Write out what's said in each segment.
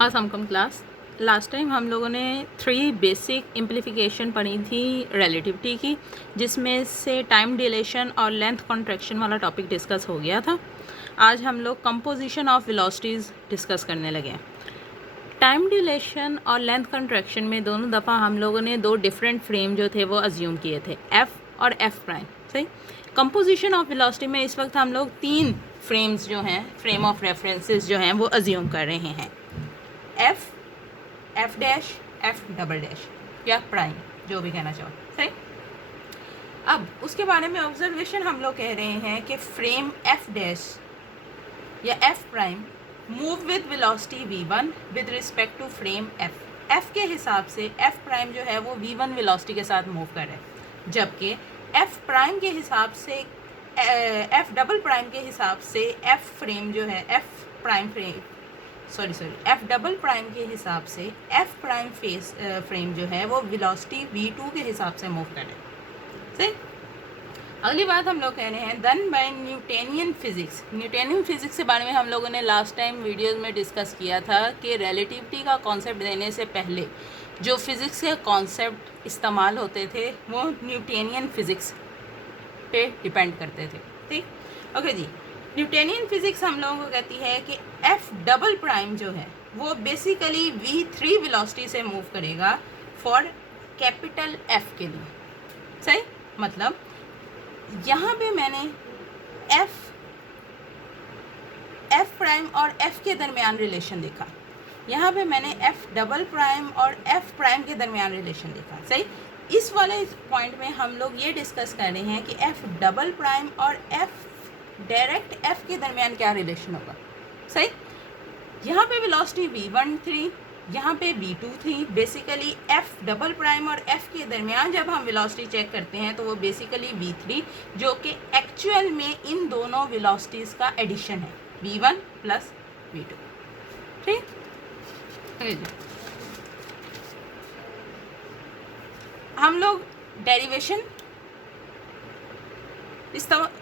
असमकम class. Last time हम लोगों ने 3 बेसिक इम्प्लीफिकेशन पढ़ी थी रिलेटिविटी की, जिसमें से टाइम डिलेशन और लेंथ कॉन्ट्रैक्शन वाला टॉपिक डिस्कस हो गया था। आज हम लोग कंपोजिशन ऑफ वेलोसिटीज़ डिस्कस करने लगे हैं। टाइम डिलेशन और लेंथ कॉन्ट्रैक्शन में दोनों दफ़ा हम लोगों ने 2 डिफरेंट फ्रेम जो थे वो अज्यूम किए थे, एफ़ और एफ़ प्राइम। सही। कंपोजिशन ऑफ वेलोसिटी में इस वक्त हम लोग 3 फ्रेम्स जो हैं, फ्रेम ऑफ रेफरेंसेस जो हैं, वो अज्यूम कर रहे हैं, F, F dash, F double dash या प्राइम, जो भी कहना चाहो। सही। अब उसके बारे में ऑब्जर्वेशन हम लोग कह रहे हैं कि फ्रेम एफ डैश या F prime move with velocity v1 with respect to frame F. F के हिसाब से एफ प्राइम जो है वो v1 वेलोसिटी के साथ मूव कर रहा है, जबकि एफ प्राइम के हिसाब से एफ डबल प्राइम के हिसाब से एफ फ्रेम जो है F prime frame F double prime के हिसाब से एफ प्राइम फेस फ्रेम जो है वो वेलोसिटी v2 के हिसाब से मूव कर रहे हैं। सही। अगली बात हम लोग कह रहे हैं done by Newtonian physics. Newtonian physics के बारे में हम लोगों ने लास्ट टाइम वीडियोस में डिस्कस किया था कि रिलेटिविटी का कॉन्सेप्ट देने से पहले जो फिज़िक्स के कॉन्सेप्ट इस्तेमाल होते थे वो न्यूटोनियन फिजिक्स पे डिपेंड करते थे। ठीक। ओके जी। न्यूटोनियन फिजिक्स हम लोगों को कहती है कि एफ डबल प्राइम जो है वो बेसिकली v3 वेलोसिटी से मूव करेगा फॉर कैपिटल एफ के लिए। सही। मतलब यहाँ पे मैंने एफ प्राइम और एफ के दरमियान रिलेशन देखा, यहाँ पे मैंने एफ डबल प्राइम और एफ प्राइम के दरमियान रिलेशन देखा। सही। इस वाले पॉइंट में हम लोग ये डिस्कस कर रहे हैं कि एफ डबल प्राइम और एफ डायरेक्ट एफ के दरमियान क्या रिलेशन होगा। सही। यहाँ पे वेलोसिटी v1 थी, यहाँ पे v2 थी। बेसिकली एफ डबल प्राइम और एफ के दरमियान जब हम वेलोसिटी चेक करते हैं तो वो बेसिकली v3, जो कि एक्चुअल में इन दोनों वेलोसिटीज़ का एडिशन है, v1 प्लस v2। ठीक। हम लोग डेरिवेशन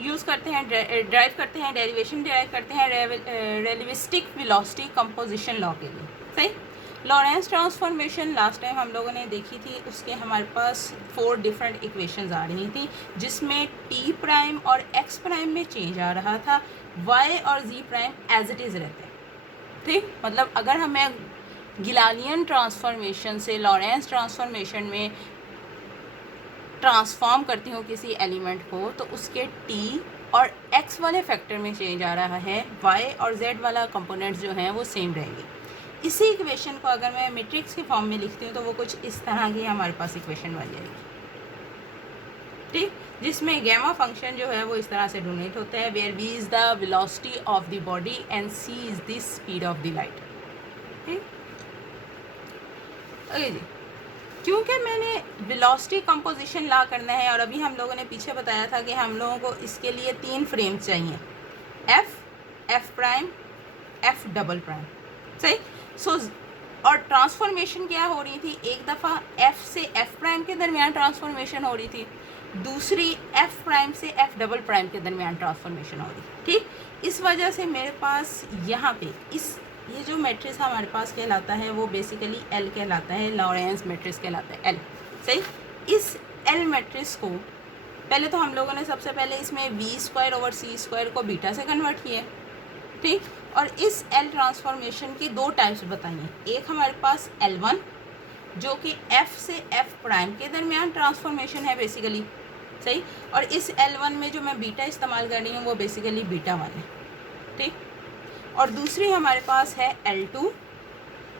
यूज़ करते हैं, ड्राइव करते हैं, डेरिवेशन ड्राइव करते हैं रिलेटिविस्टिक वेलोसिटी कंपोजिशन लॉ के लिए। सही। लॉरेंस ट्रांसफॉर्मेशन लास्ट टाइम हम लोगों ने देखी थी, उसके हमारे पास 4 डिफरेंट इक्वेशंस आ रही थी, जिसमें टी प्राइम और एक्स प्राइम में चेंज आ रहा था, वाई और जी प्राइम एज इट इज़ रहते हैं। ठीक। मतलब अगर हमें गिलानियन ट्रांसफॉर्मेशन से लॉरेंस ट्रांसफॉर्मेशन में ट्रांसफॉर्म करती हूँ किसी एलिमेंट को, तो उसके टी और एक्स वाले फैक्टर में चेंज आ रहा है, वाई और जेड वाला कंपोनेंट्स जो हैं वो सेम रहेंगे। इसी इक्वेशन को अगर मैं मैट्रिक्स के फॉर्म में लिखती हूँ तो वो कुछ इस तरह की हमारे पास इक्वेशन बन जाएगी। ठीक। जिसमें गैमा फंक्शन जो है वो इस तरह से डोनेट होता है, where V is the velocity of the body and C is the speed of the light. ठीक। ओके जी। क्योंकि मैंने वेलोसिटी कंपोजिशन ला करना है, और अभी हम लोगों ने पीछे बताया था कि हम लोगों को इसके लिए 3 फ्रेम चाहिए, F prime, F double prime. सही। सो और ट्रांसफॉर्मेशन क्या हो रही थी, एक दफ़ा एफ से एफ प्राइम के दरमियान ट्रांसफॉर्मेशन हो रही थी, दूसरी एफ प्राइम से एफ डबल प्राइम के दरमियान ट्रांसफॉर्मेशन हो रही थी। ठीक। इस वजह से मेरे पास यहाँ पे ये जो मैट्रिक्स हमारे पास कहलाता है वो बेसिकली एल कहलाता है, लॉरेंस मैट्रिक्स कहलाता है, एल। सही। इस एल मैट्रिक्स को पहले तो हम लोगों ने सबसे पहले इसमें v²/c² को बीटा से कन्वर्ट किया। ठीक। और इस एल ट्रांसफॉर्मेशन की 2 टाइप्स बताइए। एक हमारे पास L1 जो कि एफ से एफ प्राइम के दरमियान ट्रांसफॉर्मेशन है बेसिकली। सही। और इस L1 में जो मैं बीटा इस्तेमाल कर रही हूँ वो बेसिकली बीटा 1 है। ठीक। और दूसरी हमारे पास है L2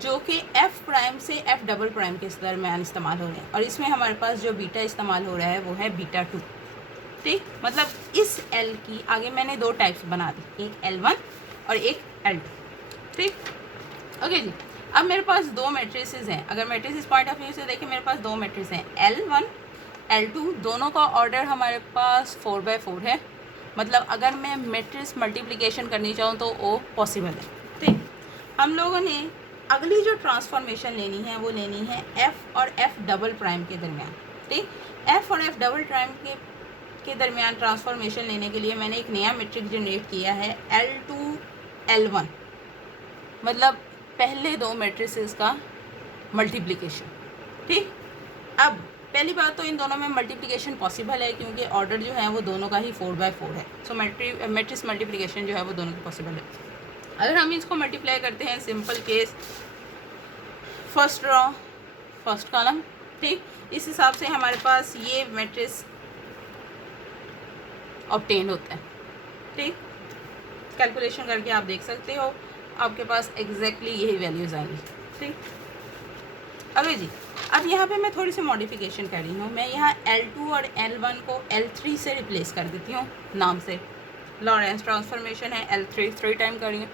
जो कि एफ प्राइम से एफ डबल प्राइम के दरमियान इस्तेमाल हो रहे हैं, और इसमें हमारे पास जो बीटा इस्तेमाल हो रहा है वो है बीटा 2। ठीक। मतलब इस L की आगे मैंने 2 टाइप्स बना दी, एक L1 और एक L2। ठीक। ओके जी। अब मेरे पास 2 मैट्रिसेस हैं। अगर मैट्रिसेस पॉइंट ऑफ व्यू से देखें, मेरे पास 2 मैट्रिस हैं, L1 L2, दोनों का ऑर्डर हमारे पास 4/4 है। मतलब अगर मैं मैट्रिक्स मल्टीप्लिकेशन करनी चाहूँ तो वो पॉसिबल है। ठीक। हम लोगों ने अगली जो ट्रांसफॉर्मेशन लेनी है वो लेनी है एफ़ और एफ़ डबल प्राइम के दरमियान। ठीक। एफ़ और एफ़ डबल प्राइम के दरमियान ट्रांसफॉर्मेशन लेने के लिए मैंने एक नया मैट्रिक्स जनरेट किया है, L2 L1। मतलब पहले दो मैट्रिसेस का मल्टीप्लिकेशन। ठीक, अब पहली बात तो इन दोनों में मल्टीप्लिकेशन पॉसिबल है क्योंकि ऑर्डर जो है वो दोनों का ही 4/4 है। सो मैट्रिक्स मल्टीप्लिकेशन जो है वो दोनों की पॉसिबल है। अगर हम इसको मल्टीप्लाई करते हैं, simple case, first row first column, ठीक, इस हिसाब से हमारे पास ये मैट्रिक्स ऑब्टेन होता है। ठीक, कैलकुलेशन करके आप देख सकते हो, आपके पास एग्जैक्टली यही वैल्यूज़ आएंगी। ठीक, अगर जी अब यहाँ पे मैं थोड़ी सी मॉडिफिकेशन कर रही हूँ। मैं यहाँ L2 और L1 को L3 से रिप्लेस कर देती हूँ नाम से। लॉरेंस ट्रांसफॉर्मेशन है, L3 3 टाइम कर रही हूँ,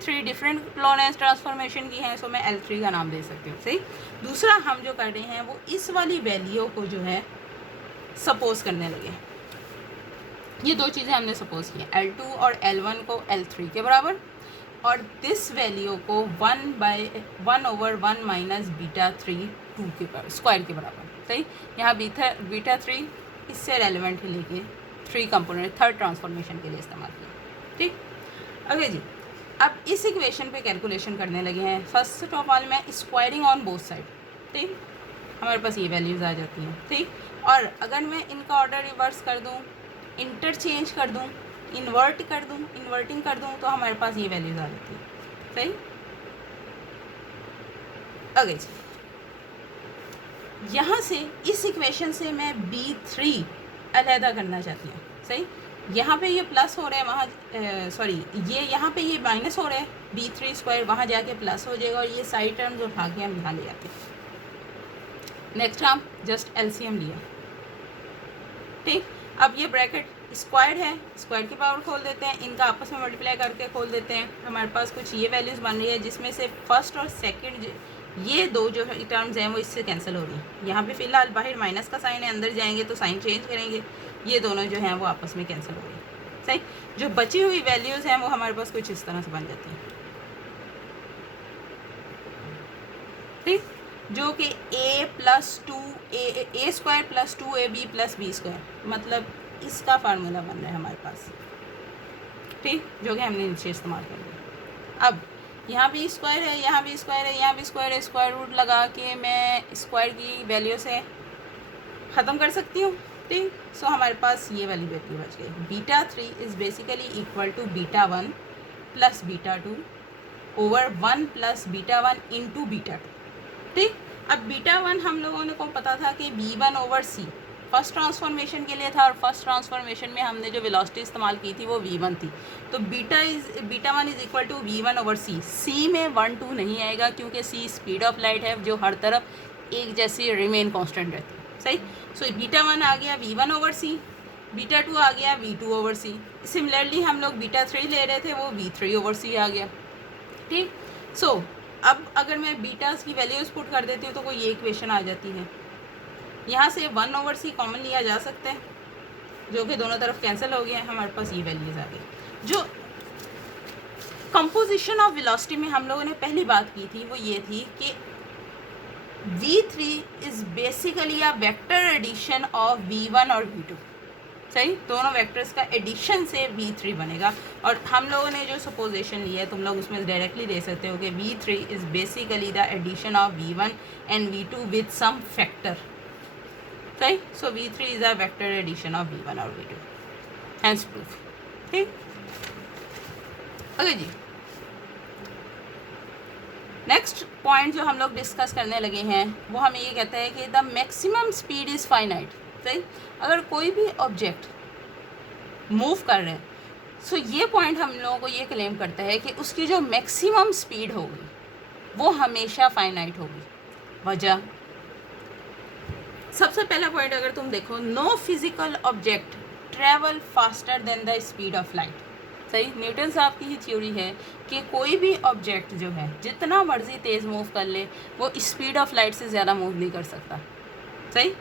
3 डिफरेंट लॉरेंस ट्रांसफॉर्मेशन की हैं, सो मैं L3 का नाम दे सकती हूँ। सही। दूसरा हम जो कर रहे हैं वो इस वाली वैल्यू को जो है सपोज करने लगे। ये दो चीज़ें हमने सपोज की, L2 और L1 को L3 के बराबर, और दिस वैल्यू को 1/1 माइनस बीटा 3 2 के स्क्वायर के बराबर। सही। यहाँ बीटा 3 इससे रेलिवेंट लेके 3 कंपोनेंट थर्ड ट्रांसफॉर्मेशन के लिए इस्तेमाल किया। ठीक, अगे जी अब इस इक्वेशन पे कैलकुलेशन करने लगे हैं। फर्स्ट ऑफ ऑल मैं स्क्वायरिंग ऑन बोथ साइड, ठीक, हमारे पास ये वैल्यूज़ आ जाती हैं। ठीक, और अगर मैं इनका ऑर्डर रिवर्स कर दूँ, इंटरचेंज कर दूँ, इन्वर्टिंग कर दूँ तो हमारे पास ये वैल्यूज़ आ जाती है। सही। अगे जी यहाँ से इस इक्वेशन से मैं B3 अलहदा करना चाहती हूँ। सही। यहाँ पे ये प्लस हो रहा है, वहाँ ये यहाँ पे ये माइनस हो रहा है, B3 स्क्वायर वहाँ जाके प्लस हो जाएगा, और ये साइड टर्म्स उठा के हम यहाँ ले जाते हैं। नेक्स्ट हम जस्ट LCM लिया। ठीक, अब ये ब्रैकेट स्क्वायर है, स्क्वायर की पावर खोल देते हैं, इनका आपस में मल्टीप्लाई करके खोल देते हैं। हमारे पास कुछ ये वैल्यूज़ बन रही है जिसमें से फर्स्ट और सेकंड ये दो जो टर्म्स हैं वो इससे कैंसिल हो रही हैं। यहाँ पे फिलहाल बाहर माइनस का साइन है, अंदर जाएंगे तो साइन चेंज करेंगे, ये दोनों जो हैं वो आपस में कैंसिल हो रही हैं। सही। जो बची हुई वैल्यूज़ हैं वो हमारे पास कुछ इस तरह से बन जाती हैं। ठीक, जो कि a square plus 2ab plus b square, मतलब इसका फार्मूला बन रहा है हमारे पास। ठीक, जो कि हमने नीचे इस्तेमाल कर लिया। अब यहाँ भी स्क्वायर है, यहाँ भी स्क्वायर है, यहाँ भी स्क्वायर है, स्क्वायर रूट लगा के मैं स्क्वायर की वैल्यू से ख़त्म कर सकती हूँ। ठीक, सो हमारे पास ये वाली वैल्यू बच गई। Beta 3 is basically equal to beta 1 plus beta 2 over 1 plus beta 1 into beta 2। ठीक, अब बीटा 1 हम लोगों को पता था कि B1 over C first transformation के लिए था, और फर्स्ट ट्रांसफॉर्मेशन में हमने जो वेलोसिटी इस्तेमाल की थी वो V1 थी। तो beta 1 is equal to V1 over C। C में 1 2 नहीं आएगा क्योंकि C स्पीड ऑफ लाइट है जो हर तरफ एक जैसी रिमेन कांस्टेंट रहती है। सही। सो बीटा 1 आ गया V1 ओवर C, बीटा 2 आ गया V2 ओवर C। सिमिलरली हम लोग बीटा 3 ले रहे थे, वो V3 ओवर C आ गया। ठीक, सो अब अगर मैं बीटास की वैल्यूज़ पुट कर देती हूँ तो कोई ये इक्वेशन आ जाती है। यहाँ से 1 ओवर C कॉमन लिया जा सकता है, जो कि दोनों तरफ कैंसिल हो गया है, हमारे पास ये वैल्यूज़ आ गई। जो कंपोजिशन ऑफ वेलोसिटी में हम लोगों ने पहली बात की थी वो ये थी कि V3 is basically a vector addition of V1 और V2। सही, दोनों वेक्टर्स का एडिशन से V3 बनेगा। और हम लोगों ने जो सपोजिशन लिया है तुम लोग उसमें डायरेक्टली दे सकते हो कि V3 is basically the addition of V1 and V2 with some factor. सही। So V3 is a vector addition of V1 और V2, हैंस प्रूफ। ठीक, ओके जी नेक्स्ट पॉइंट जो हम लोग डिस्कस करने लगे हैं वो हमें ये कहता है कि the maximum speed is finite. सही, अगर कोई भी ऑब्जेक्ट मूव कर रहे हैं सो ये पॉइंट हम लोगों को ये क्लेम करता है कि उसकी जो मैक्सिमम स्पीड होगी वो हमेशा फाइनाइट होगी। वजह, सबसे पहला पॉइंट अगर तुम देखो, no physical object travel faster than the speed of light. सही, न्यूटन साहब की ही थ्योरी है कि कोई भी ऑब्जेक्ट जो है जितना मर्जी तेज़ मूव कर ले वो स्पीड ऑफ लाइट से ज़्यादा मूव नहीं कर सकता। सही,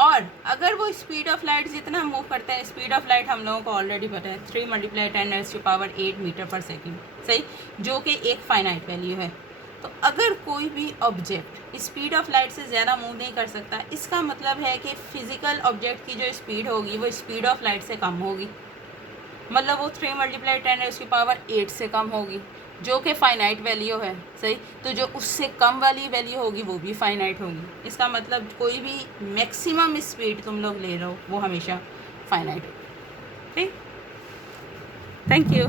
और अगर वो स्पीड ऑफ लाइट जितना मूव करता है, स्पीड ऑफ लाइट हम लोगों को ऑलरेडी पता है 3 × 10⁻⁸ मीटर पर सेकेंड। सही, जो कि एक फाइनाइट वैल्यू है। तो अगर कोई भी ऑब्जेक्ट स्पीड ऑफ लाइट से ज़्यादा मूव नहीं कर सकता, इसका मतलब है कि फिज़िकल ऑब्जेक्ट की जो स्पीड होगी वो स्पीड ऑफ लाइट से कम होगी, मतलब वो 3 × 10⁻⁸ से कम होगी। जो कि फाइनाइट वैल्यू है, सही। तो जो उससे कम वाली वैल्यू होगी वो भी फाइनाइट होगी। इसका मतलब कोई भी मैक्सिमम स्पीड तुम लोग ले रहे हो वो हमेशा फाइनाइट होगी। ठीक, थैंक यू।